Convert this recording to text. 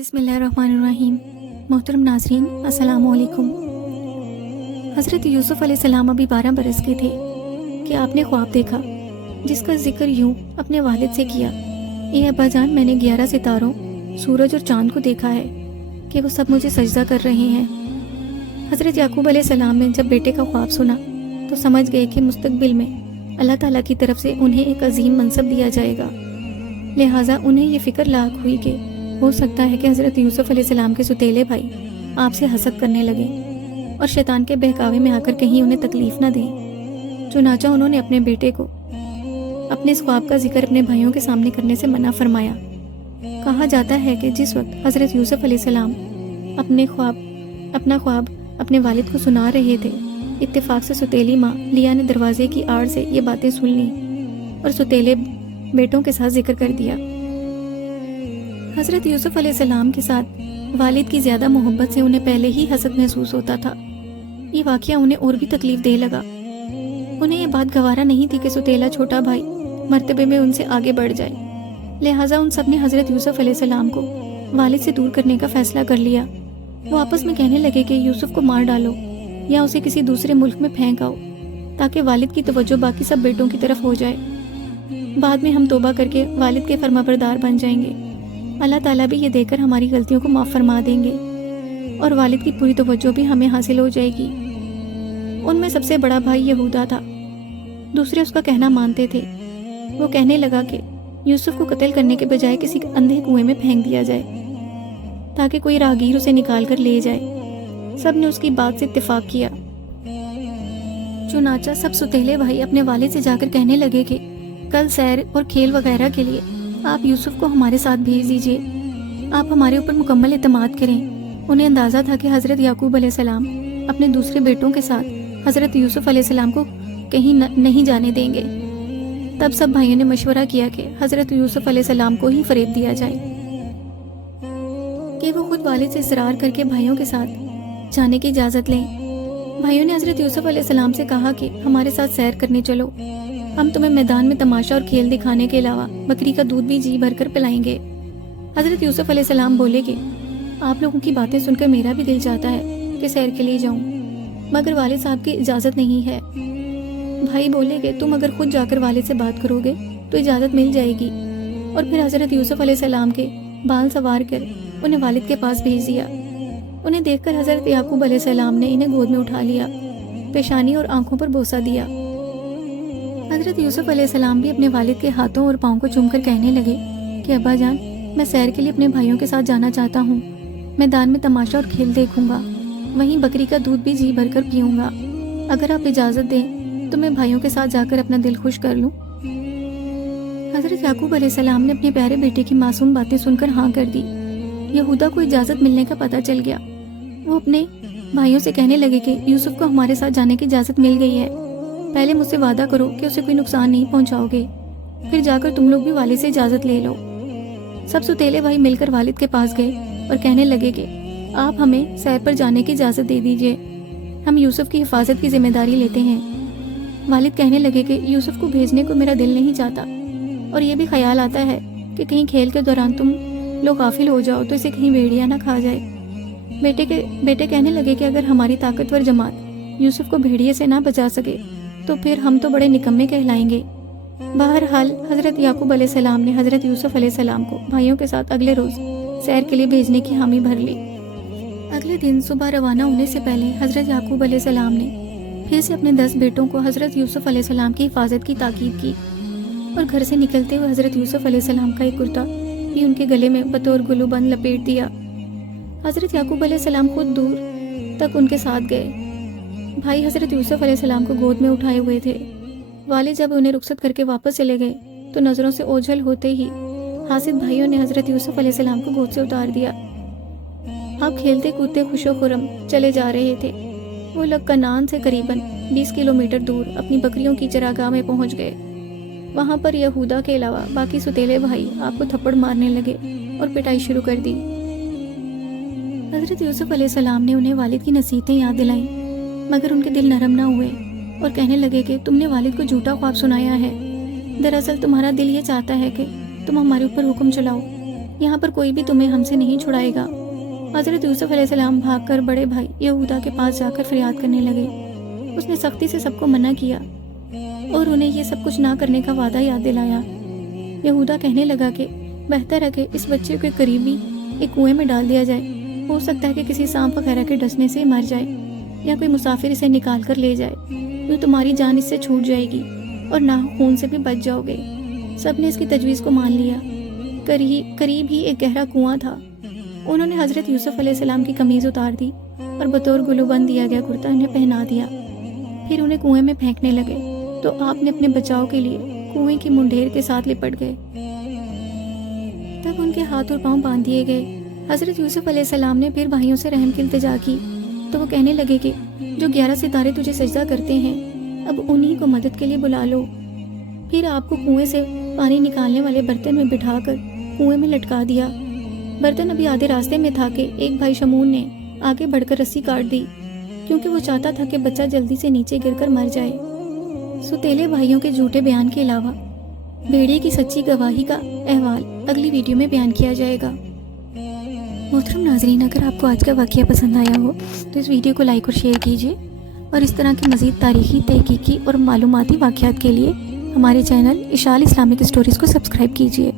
बिस्मिल्लाहिर्रहमानिर्रहीम। मोहतरम नाज़रीन, अस्सलाम वालेकुम। हज़रत यूसुफ़ अलैहिस्सलाम अभी 12 बरस के थे कि आपने ख्वाब देखा जिसका जिक्र यूँ अपने वालिद से किया, ए अब्बा जान, मैंने 11 सितारों, सूरज और चाँद को देखा है कि वो सब मुझे सजदा कर रहे हैं। हज़रत याकूब अलैहिस्सलाम ने जब बेटे का ख्वाब सुना तो समझ गए कि मुस्तक़बिल में अल्लाह ताला की तरफ से उन्हें एक अजीम मनसब दिया जाएगा। लिहाजा उन्हें ये फ़िक्र लाक हुई कि हो सकता है कि हज़रत यूसुफ़ अलैहिस्सलाम के सुतेले भाई आपसे हसद करने लगे और शैतान के बहकावे में आकर कहीं उन्हें तकलीफ़ न दें। चुनाचा उन्होंने अपने बेटे को अपने इस ख्वाब का जिक्र अपने भाइयों के सामने करने से मना फरमाया। कहा जाता है कि जिस वक्त हज़रत यूसुफ़ अलैहिस्सलाम अपना ख्वाब अपने वालिद को सुना रहे थे, इत्तेफाक से सुतेली माँ लिया ने दरवाजे की आड़ से ये बातें सुन ली और सुतेले बेटों के साथ जिक्र कर दिया। हज़रत यूसुफ़ अलैहिस्सलाम के साथ वालिद की ज़्यादा मोहब्बत से उन्हें पहले ही हसद महसूस होता था। ये वाक़या उन्हें और भी तकलीफ़ दे लगा। उन्हें ये बात गवारा नहीं थी कि सुतेला छोटा भाई मर्तबे में उनसे आगे बढ़ जाए। लिहाजा उन सब ने हज़रत यूसुफ़ अलैहिस्सलाम को वालिद से दूर करने का फ़ैसला कर लिया। वो आपस में कहने लगे कि यूसुफ़ को मार डालो या उसे किसी दूसरे मुल्क में फेंक आओ ताकि वालिद की तवज्जो बाकी सब बेटों की तरफ हो जाए। बाद में हम तौबा करके वालिद के फरमाबरदार बन जाएंगे। अल्लाह ताला भी ये देकर हमारी गलतियों को माफ़ फरमा देंगे और वालिद की पूरी तवज्जो भी हमें हासिल हो जाएगी। उनमें सबसे बड़ा भाई यहूदा था। दूसरे उसका कहना मानते थे। वो कहने लगा कि यूसुफ को कत्ल करने के बजाय किसी अंधे कुएं में फेंक दिया जाए ताकि कोई राहगीर उसे निकाल कर ले जाए। सब ने उसकी बात से इत्तेफाक किया। चुनाचा सब सुतेले भाई अपने वालिद से जाकर कहने लगे कि कल सैर और खेल वगैरह के लिए आप यूसुफ को हमारे साथ भेज दीजिए। आप हमारे ऊपर मुकम्मल एतमाद करें। उन्हें अंदाज़ा था कि हज़रत याकूब अलैहिस्सलाम अपने दूसरे बेटों के साथ हज़रत यूसुफ अलैहिस्सलाम को कहीं नहीं जाने देंगे। तब सब भाइयों ने मशवरा किया कि हज़रत यूसुफ अलैहिस्सलाम को ही फ़रेब दिया जाए कि वो खुद वालिद से इसरार करके भाइयों के साथ जाने की इजाज़त लें। भाइयों ने हज़रत यूसुफ अलैहिस्सलाम से कहा कि हमारे साथ सैर करने चलो, हम तुम्हें मैदान में तमाशा और खेल दिखाने के अलावा बकरी का दूध भी जी भर कर पिलाएंगे। हज़रत यूसुफ अलैहिस्सलाम बोले कि आप लोगों की बातें सुनकर मेरा भी दिल चाहता है कि सैर के लिए जाऊं, मगर वालिद साहब की इजाज़त नहीं है। भाई बोले कि तुम अगर खुद जाकर वालिद से बात करोगे तो इजाज़त मिल जाएगी। और फिर हज़रत यूसुफ अलैहिस्सलाम के बाल सवार कर उन्हें वालिद के पास भेज दिया। उन्हें देखकर हज़रत याकूब अलैहिस्सलाम ने इन्हें गोद में उठा लिया, पेशानी और आंखों पर बोसा दिया। हज़रत यूसुफ अलैहिस्सलाम भी अपने वालिद के हाथों और पाँव को चूमकर कहने लगे कि अब्बा जान, मैं सैर के लिए अपने भाइयों के साथ जाना चाहता हूँ। मैदान में तमाशा और खेल देखूंगा, वहीं बकरी का दूध भी जी भर कर पीऊँगा। अगर आप इजाज़त दें तो मैं भाइयों के साथ जाकर अपना दिल खुश कर लूँ। हज़रत याकूब अलैहिस्सलाम ने अपने प्यारे बेटे की मासूम बातें सुनकर हाँ कर दी। यहूदा को इजाज़त मिलने का पता चल गया। वो अपने भाइयों से कहने लगे कि यूसुफ को हमारे साथ जाने की इजाज़त मिल गई है। पहले मुझसे वादा करो कि उसे कोई नुकसान नहीं पहुंचाओगे, फिर जाकर तुम लोग भी वालिद से इजाज़त ले लो। सब सुतेले भाई मिलकर वालिद के पास गए और कहने लगे कि आप हमें सैर पर जाने की इजाज़त दे दीजिए, हम यूसुफ की हिफाजत की जिम्मेदारी लेते हैं। वालिद कहने लगे कि यूसुफ को भेजने को मेरा दिल नहीं चाहता और ये भी ख्याल आता है कि कहीं खेल के दौरान तुम लोग गाफिल हो जाओ तो इसे कहीं भेड़िया ना खा जाए। बेटे कहने लगे कि अगर हमारी ताकतवर जमात यूसुफ को भेड़िए से ना बचा सके तो फिर हम तो बड़े निकम्मे कहलाएंगे। बहरहाल हज़रत याकूब अलैहिस्सलाम ने हज़रत यूसुफ अलैहिस्सलाम को भाइयों के साथ अगले रोज़ सैर के लिए भेजने की हामी भर ली। अगले दिन सुबह रवाना होने से पहले हज़रत याकूब अलैहिस्सलाम ने फिर से अपने 10 बेटों को हज़रत यूसुफ अलैहिस्सलाम की हिफाजत की ताकीद की और घर से निकलते हुए हज़रत यूसुफ अलैहिस्सलाम का एक कुर्ता भी उनके गले में बतौर गुलूबंद लपेट दिया। हज़रत याकूब अलैहिस्सलाम खुद दूर तक उनके साथ गए। भाई हज़रत यूसुफ अलैहिस्सलाम को गोद में उठाए हुए थे। वालिद जब उन्हें रुखसत करके वापस चले गए तो नज़रों से ओझल होते ही हासिद भाइयों ने हज़रत यूसुफ अलैहिस्सलाम को गोद से उतार दिया। आप खेलते कूदते खुशो खुरम चले जा रहे थे। वो लोग कनान से करीबन 20 किलोमीटर दूर अपनी बकरियों की चरागाह में पहुंच गए। वहां पर यहूदा के अलावा बाकी सुतेले भाई आपको थप्पड़ मारने लगे और पिटाई शुरू कर दी। हज़रत यूसुफ अलैहिस्सलाम ने उन्हें वालिद की नसीहतें याद दिलाईं, मगर उनके दिल नरम ना हुए और कहने लगे कि तुमने वालिद को झूठा ख्वाब सुनाया है। दरअसल तुम्हारा दिल ये चाहता है कि तुम हमारे ऊपर हुक्म चलाओ, यहाँ पर कोई भी तुम्हें हमसे नहीं छुड़ाएगा। हज़रत यूसुफ अलैहिस्सलाम भागकर बड़े भाई यहूदा के पास जाकर फरियाद करने लगे। उसने सख्ती से सबको मना किया और उन्हें ये सब कुछ ना करने का वादा याद दिलाया। यहूदा कहने लगा कि बेहतर है कि इस बच्चे को करीबी एक कुएं में डाल दिया जाए। हो सकता है कि किसी सांप वगैरह के डसने से मर जाए या कोई मुसाफिर इसे निकाल कर ले जाए, तो तुम्हारी जान इससे छूट जाएगी और ना खून से भी बच जाओगे। सब ने इसकी तजवीज़ को मान लिया। करीब ही एक गहरा कुआं था। उन्होंने हज़रत यूसुफ अलैहिस्सलाम की कमीज़ उतार दी और बतौर गुलूबंद दिया गया कुर्ता उन्हें पहना दिया। फिर उन्हें कुएं में फेंकने लगे तो आपने अपने बचाव के लिए कुएं की मुंडेर के साथ लिपट गए। तब उनके हाथ और पांव बांध दिए गए। हज़रत यूसुफ अलैहिस्सलाम ने फिर भाइयों से रहम की इल्तिजा की तो वो कहने लगे कि जो 11 सितारे तुझे सजदा करते हैं, अब उन्हीं को मदद के लिए बुला लो। फिर आपको कुएं से पानी निकालने वाले बर्तन में बिठाकर कुएं में लटका दिया। बर्तन अभी आधे रास्ते में था कि एक भाई शमून ने आगे बढ़कर रस्सी काट दी, क्योंकि वो चाहता था कि बच्चा जल्दी से नीचे गिरकर मर जाए। सुतेले भाइयों के झूठे बयान के अलावा भेड़िए की सच्ची गवाही का अहवाल अगली वीडियो में बयान किया जाएगा। मोहतरम नाजरीन, अगर आपको आज का वाक़या पसंद आया हो तो इस वीडियो को लाइक और शेयर कीजिए और इस तरह की मज़ीद तारीख़ी, तहकीकी और मालूमाती वाक़यात के लिए हमारे चैनल इशाल इस्लामिक स्टोरीज़ को सब्सक्राइब कीजिए।